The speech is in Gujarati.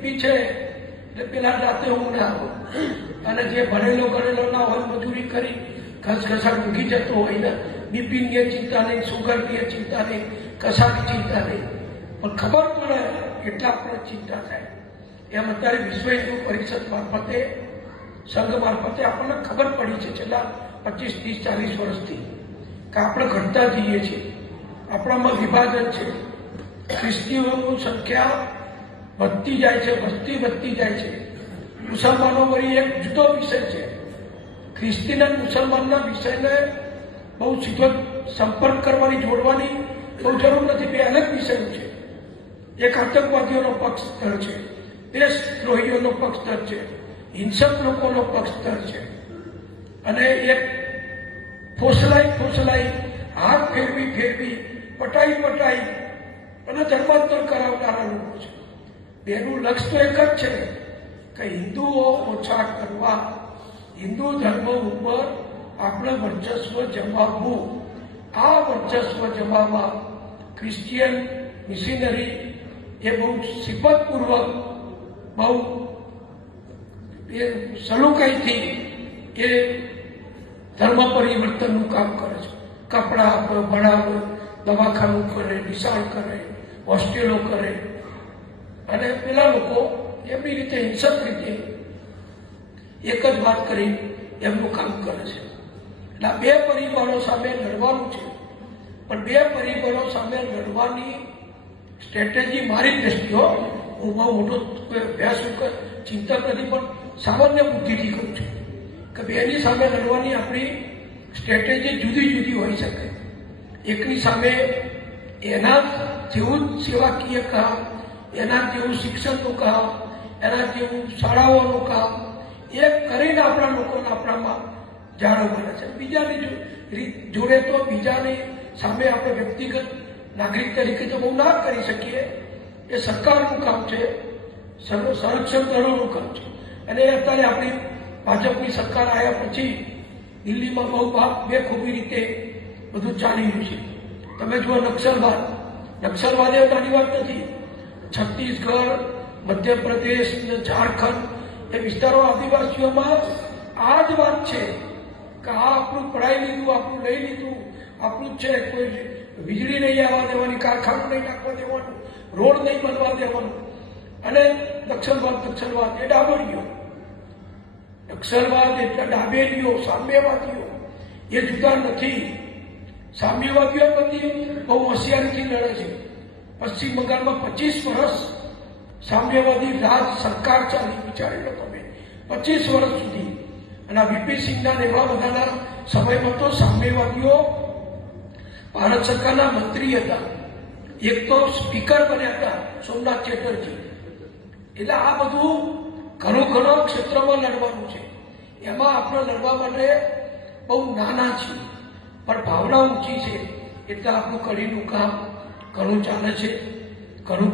બીપી છે, એટલે પેલા રાતે ઊંઘ ના અને જે ભણેલો ગણેલો ના હોય મજૂરી કરી ઘસઘસાટ ઊંઘી જતો હોય ને બીપીની ચિંતા નહીં સુગરની ચિંતા નહીં કશાની ચિંતા નહીં. પણ ખબર પડે એટલા પણ ચિંતા થાય. એમ અત્યારે વિશ્વ હિન્દુ પરિષદ મારફતે, સંઘ મારફતે આપણને ખબર પડી છે છેલ્લા પચીસ, ત્રીસ, ચાલીસ વર્ષથી કે આપણે ઘટતા જઈએ છીએ. આપણામાં વિભાજન છે. ખ્રિસ્તીઓની સંખ્યા વધતી જાય છે, વસ્તી વધતી જાય છે. મુસલમાનો વળી એક જુદો વિષય છે. ખ્રિસ્તીના મુસલમાનના વિષયને બહુ સીધો સંપર્ક કરવાની, જોડવાની બહુ જરૂર નથી. બે અલગ વિષયો છે. એક આતંકવાદીઓનો પક્ષ છે. દેશદ્રોહીઓનો પક્ષ સ્તર છે. હિંસક લોકોનો પક્ષ સ્તર છે. અને એક ફોસલાઈ ફોસલાઈ હાથ ફેરવી ફેરવી, પટાઈ પટાઈ અને ધર્માંતર કરાવનારા બેનું લક્ષ્ય તો એક જ છે કે હિન્દુઓ ઓછા કરવા, હિન્દુ ધર્મ ઉપર આપણે વર્ચસ્વ જમાવવું આ વર્ચસ્વ જમાવવા ક્રિશ્ચિયન મિશનરી એ બહુ સિફતપૂર્વક બહુ એ સલુકાઈથી એ ધર્મ પરિવર્તનનું કામ કરે છે. કપડાં ભણાવે, દવાખાનું કરે નિશાળ કરે, હોસ્ટેલો કરે. અને પેલા લોકો એમની રીતે હિંસક રીતે એક જ વાત કરી, એમનું કામ કરે છે. એટલે બે પરિબળો સામે લડવાનું છે. પણ બે પરિબળો સામે લડવાની સ્ટ્રેટેજી મારી દ્રષ્ટિઓ હું બહુ મોટો કોઈ અભ્યાસ કે ચિંતક નથી પણ સામાન્ય બુદ્ધિથી કહું છું કે બેની સામે લડવાની આપણી સ્ટ્રેટેજી જુદી જુદી હોઈ શકે. એકની સામે એના જેવું સેવાકીય કામ એના જેવું શિક્ષણનું કામ એના જેવું શાળાઓનું કામ એ કરીને આપણા લોકોને આપણામાં જાળો બને છે. બીજાની જોડે તો બીજાની સામે આપણે વ્યક્તિગત નાગરિક તરીકે તો બહુ ના કરી શકીએ. એ સરકારનું કામ છે. સંરક્ષણ દળોનું કામ છે. અને એ અત્યારે આપણી ભાજપની સરકાર આવ્યા પછી દિલ્હીમાં બહુ બે ખૂબી રીતે બધું ચાલી રહ્યું છે. તમે જુઓ નક્સલવાદ. નક્સલવાદ એ નાની વાત નથી. છત્તીસગઢ, મધ્યપ્રદેશ ને ઝારખંડ એ વિસ્તારો આદિવાસીઓમાં આ જ વાત છે કે આ આપણું પડાઈ લીધું, આપણું લઈ લીધું, આપણું છે, કોઈ વીજળી નહીં આવવા દેવાની, કારખાનું નહીં નાખવા દેવાનું, રોડ નહીં બનવા દેવાનું. અને નક્સલવાદ નક્સલવાદ, એ ડાબોરીઓ. નક્સલવાદ એટલે ડાબેરીઓ, સામ્યવાદીઓ. એ જુદા નથી. સામ્યવાદીઓ બધી બહુ હોશિયારીથી લડે છે. પશ્ચિમ બંગાળમાં પચીસ વર્ષ સામ્યવાદી રાજ સરકાર ચાલી વિચારી લો તમે. પચીસ વર્ષ સુધી. અને વીપી સિંહના એવા બધાના સમયમાં તો સામ્યવાદીઓ ભારત સરકારના મંત્રી હતા. એક તો સ્પીકર બન્યા હતા, સોમનાથ ચેટર્જી. એટલે આ બધું ઘણું ઘણો ક્ષેત્રમાં લડવાનું છે. એમાં આપણે લડવા માટે બહુ નાના છીએ. પણ ભાવના ઊંચી છે. એટલે આપણું કડીનું કામ ઘણું ચાલે છે ઘણું